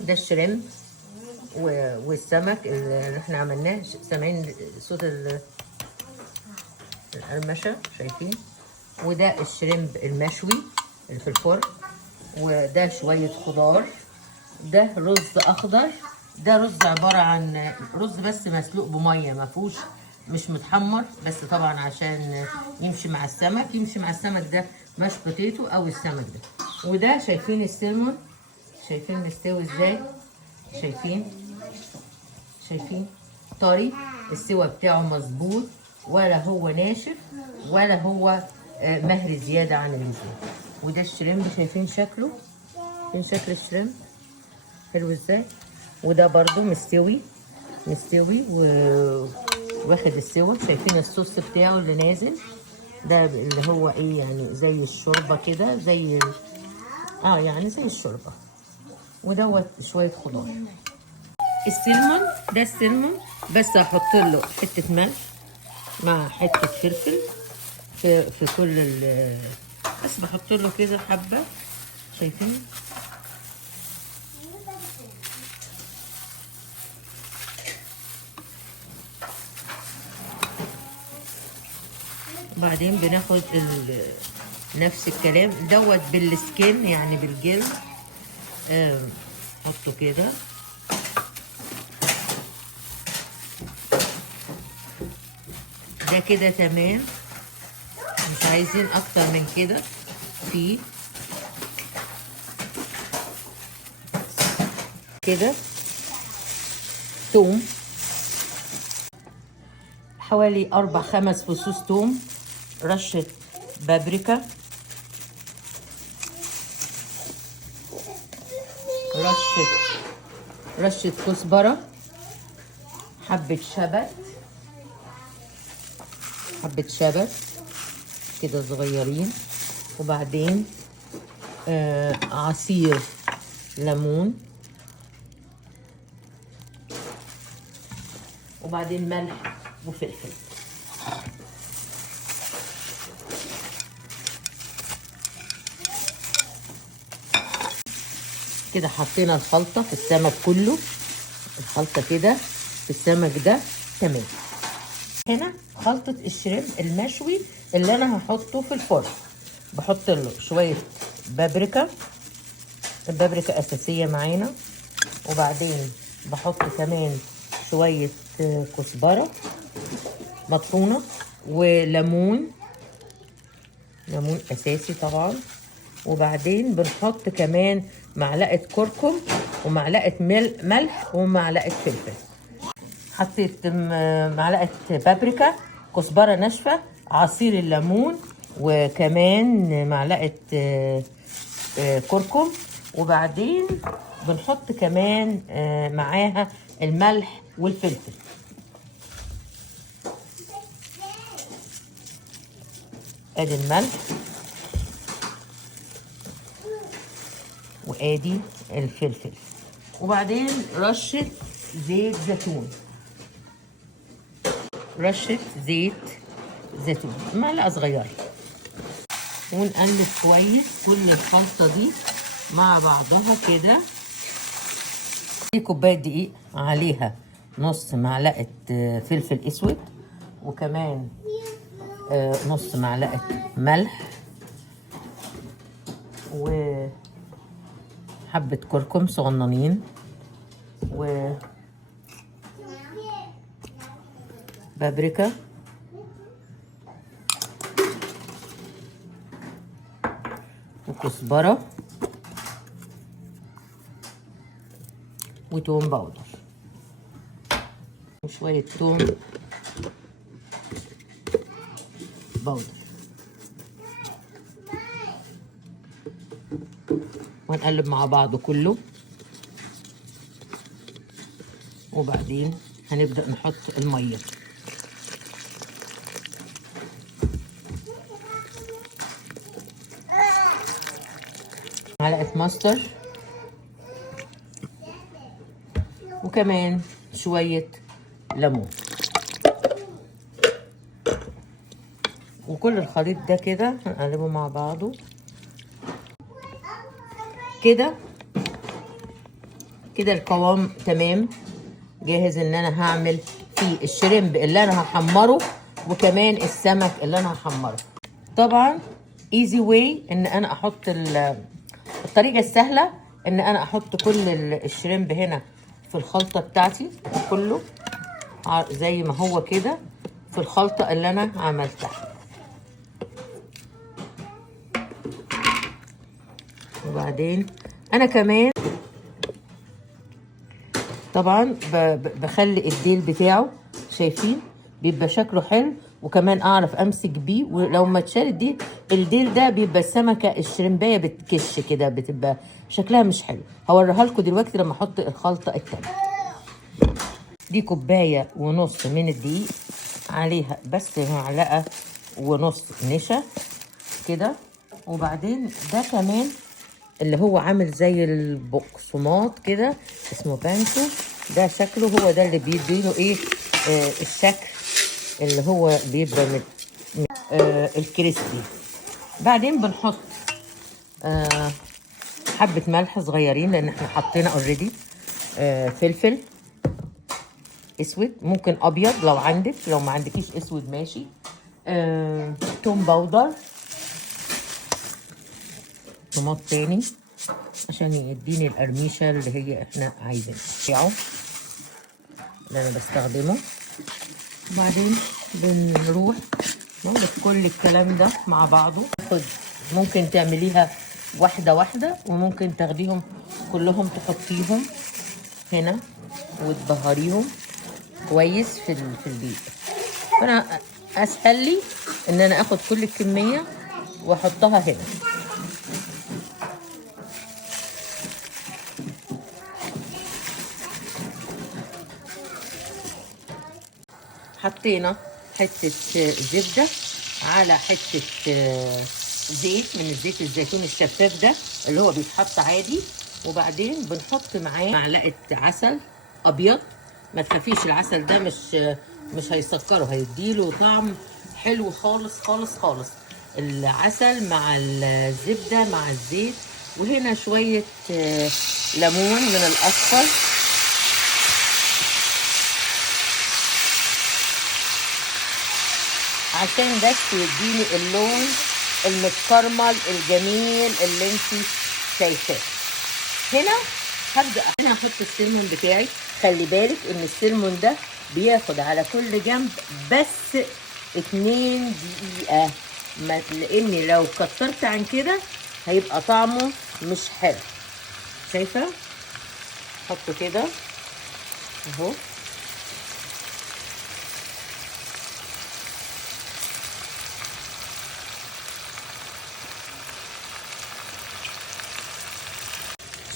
ده الشريمب والسمك اللي احنا عملناه. سامعين صوت القرمشه؟ شايفين؟ وده الشريمب المشوي اللي في الفرن، وده شويه خضار، ده رز اخضر، ده رز عباره عن رز بس مسلوق بميه، ما فيهوش، مش متحمر، بس طبعا عشان يمشي مع السمك. يمشي مع السمك ده ماش بوتيتو او السمك ده. وده شايفين السلمون؟ شايفين مستوي ازاي؟ شايفين طري، السوا بتاعه مظبوط، ولا هو ناشف ولا هو مهري زياده عن اللزوم. وده الشريمب، شايفين شكله؟ شايفين شكل الشريمب حلو ازاي؟ وده برضو مستوي واخد السوا. شايفين الصوص بتاعه اللي نازل ده اللي هو ايه يعني، زي الشوربه كده، زي يعني زي الشوربه. ودوت شويه خضار. السلمون ده السلمون، بس هحط له حته ملح مع حته فلفل في كل بس بحط له كده حبه. شايفين؟ بعدين بناخد نفس الكلام دوت بالسكين، يعني بالجلد. حطه كده. ده كده تمام، مش عايزين اكتر من كده. فيه كده توم، حوالي 4-5 فصوص توم، رشة بابريكا، رشة كزبرة، حبة شبت كده صغيرين، وبعدين عصير ليمون، وبعدين ملح وفلفل. كده حطينا الخلطة في السمك كله، الخلطة كده في السمك ده تمام. هنا خلطة الشريمب المشوي اللي انا هحطه في الفرن. بحط له شوية بابريكا، البابريكا اساسية معانا، وبعدين بحط كمان شوية كزبرة مطحونة، وليمون، ليمون اساسي طبعا. وبعدين بنحط كمان معلقة كركم ومعلقة ملح ومعلقة فلفل. حطيت معلقة بابريكا، كزبرة ناشفة، عصير الليمون، وكمان معلقة كركم. وبعدين بنحط كمان معاها الملح والفلفل. ادي الملح وادي الفلفل، وبعدين رشة زيت زيتون، معلقة صغيرة، ونقلب كويس كل الخلطة دي مع بعضها كده. دي كوباية دقيق، عليها نص معلقة فلفل اسود، وكمان نص معلقة ملح، وحبة كركم صغننين، وبابريكا، وكزبرة، وتوم باودر، وشوية توم باودر، ونقلب مع بعض كله. وبعدين هنبدأ نحط المية. معلقة ماستر، وكمان شوية ليمون، وكل الخليط ده كده هنقلبه مع بعضه كده. كده القوام تمام، جاهز ان انا هعمل فيه الشريمب اللي انا هحمره وكمان السمك اللي انا هحمره. طبعا ايزي واي ان انا احط الطريقه السهله ان انا احط كل الشريمب هنا في الخلطه بتاعتي كله زي ما هو كده في الخلطه اللي انا عملتها. وبعدين انا كمان طبعا بخلي الديل بتاعه شايفين بيبقى شكله حلو، وكمان اعرف امسك بيه، ولو ما اتشال الديل ده بيبقى السمكه الشرمبايه بتكش كده، بتبقى شكلها مش حلو. هوريها لكم دلوقتي لما احط الخلطه التانيه. دي كوبايه ونص من الدقيق، عليها بس معلقه ونص نشا كده، وبعدين ده كمان اللي هو عامل زي البقسماط كده اسمه بانكو، ده شكله هو ده اللي بيديله ايه الشكل اللي هو بيبقى الكريسبي. بعدين بنحط حبة ملح صغيرين لان احنا حطينا اوريدي فلفل اسود، ممكن ابيض لو عندك، لو ما عندكيش اسود ماشي. توم باودر، طماط تاني عشان يديني القرميشه اللي هي احنا عايزينها اللي انا بستخدمه. وبعدين بنروح نضيف كل الكلام ده مع بعضه. ممكن تعمليها واحده واحده، وممكن تاخديهم كلهم تحطيهم هنا وتبهريهم كويس في البيت. فانا اسهل لي ان انا اخد كل الكميه واحطها هنا. حطينا حته زبده على حته زيت من الزيت الزيتون الشفاف ده اللي هو بيتحط عادي، وبعدين بنحط معاه معلقه عسل ابيض. ما تخافيش العسل ده مش هيسكره، هيديله طعم حلو خالص خالص خالص. العسل مع الزبده مع الزيت، وهنا شويه ليمون من الاصفر عشان بس يديني اللون المتكرمل الجميل اللي انت شايفاه. هنا هبدا انا هحط السلمون بتاعي. خلي بالك ان السلمون ده بياخد على كل جنب بس 2 دقيقة، لاني لو كترت عن كده هيبقى طعمه مش حلو. شايفه؟ حطه كده اهو.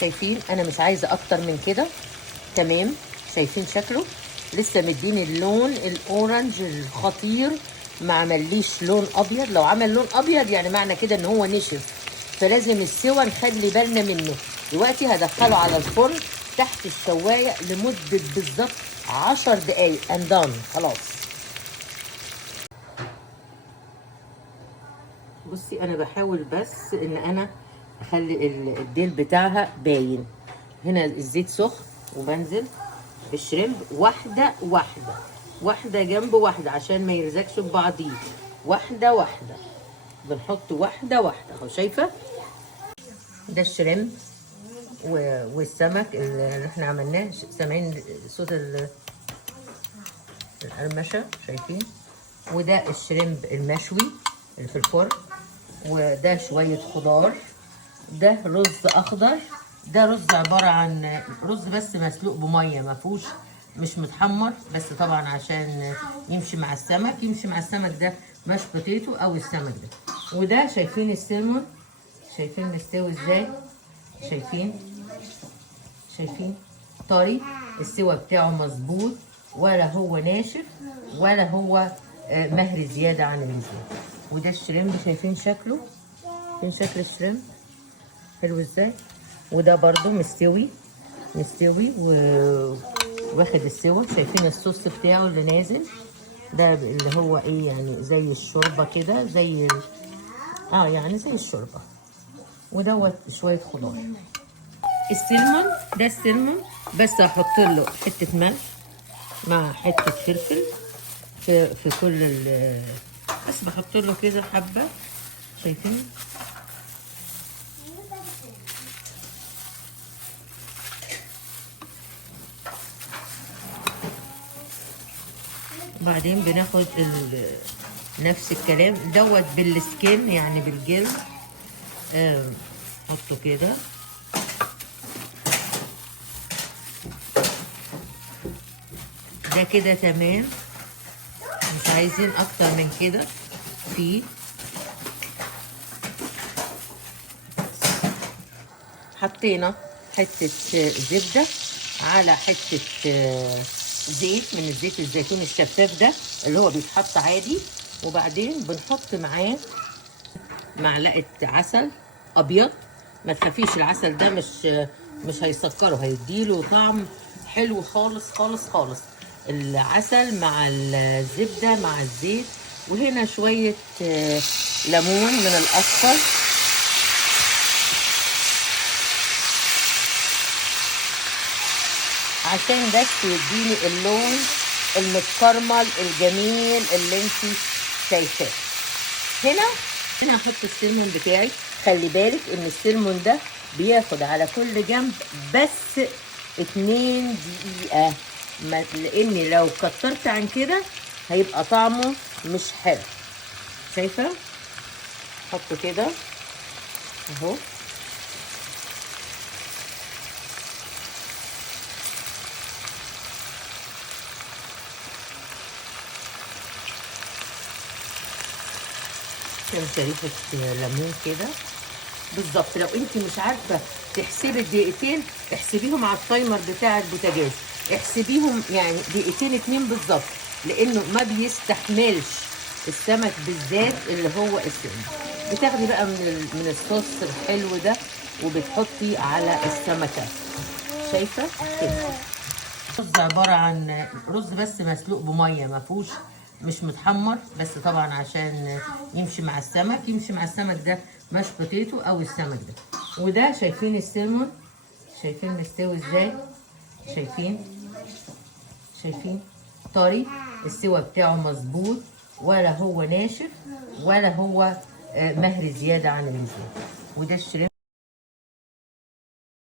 شايفين انا مش عايزه اكتر من كده. تمام، شايفين شكله لسه مديني اللون الاورنج الخطير، ما عمليش لون ابيض. لو عمل لون ابيض يعني معنى كده ان هو نشف، فلازم السوا نخلي بالنا منه. دلوقتي هدخله على الفرن تحت الشوايه لمده بالظبط 10 دقايق اند دان خلاص. بصي انا بحاول بس ان انا اخلي الديل بتاعها باين. هنا الزيت سخن وبنزل بالشريمب واحده واحده، واحده جنب واحده عشان ما يلزقش ببعضيه. واحده واحده بنحط واحده واحده اهو. شايفه ده الشريمب والسمك اللي احنا عملناه. سامعين صوت القرمشه؟ شايفين؟ وده الشريمب المشوي اللي في الفرن، وده شويه خضار، ده رز اخضر، ده رز عباره عن رز بس مسلوق بميه ما فيهوش، مش متحمر، بس طبعا عشان يمشي مع السمك. يمشي مع السمك ده مش بوتيتو او السمك ده. وده شايفين السلمون؟ شايفين مستوي ازاي؟ شايفين طري، السوا بتاعه مظبوط، ولا هو ناشف ولا هو مهري زياده عن اللزوم. وده الشريمب، شايفين شكله؟ شايفين شكل الشريمب حلو ازاي؟ وده برضو مستوي واخد السوا. شايفين الصوص بتاعه اللي نازل ده اللي هو ايه يعني زي الشوربه كده، زي يعني زي الشوربه. ودوت شويه خضار. السلمون ده السلمون، بس هحط له حته ملح مع حته فلفل في كل بس بحط له كده حبه، شايفين؟ بعدين بناخد نفس الكلام دوت بالسكين يعني بالجلد، حطه كده ده كده تمام، مش عايزين اكتر من كده. فيه حطينا حتة زبدة على حتة زيت من الزيت الزيتون الشفاف ده اللي هو بيتحط عادي، وبعدين بنحط معاه معلقة عسل أبيض. ما تخافيش العسل ده مش هيسكره، هيديله طعم حلو خالص خالص خالص. العسل مع الزبدة مع الزيت، وهنا شوية ليمون من الأصفر عشان بس يديني اللون المتكرمل الجميل اللي انتي شايفاه. هنا هحط السلمون بتاعي. خلي بالك ان السلمون ده بياخد على كل جنب بس 2 دقيقة، لان لو كترت عن كده هيبقى طعمه مش حلو. شايفة؟ حطه كده اهو. شريحة ليمون كده بالظبط. لو انت مش عارفه تحسبي الدقيقتين احسبيهم على التايمر بتاع البوتاجاز، احسبيهم يعني دقيقتين 2 بالظبط، لانه ما بيستحملش السمك بالذات اللي هو السمك. بتاخدي بقى من الصوص الحلو ده وبتحطي على السمكه. شايفه كده؟ رز عباره عن رز بس مسلوق بميه، ما فيهوش مش متحمر، بس طبعا عشان يمشي مع السمك. يمشي مع السمك ده مش بوتيتو او السمك ده. وده شايفين السلمون، شايفين مستوي ازاي؟ شايفين طري، السوا بتاعه مظبوط، ولا هو ناشف ولا هو مهري زياده عن اللزوم. وده الشريمب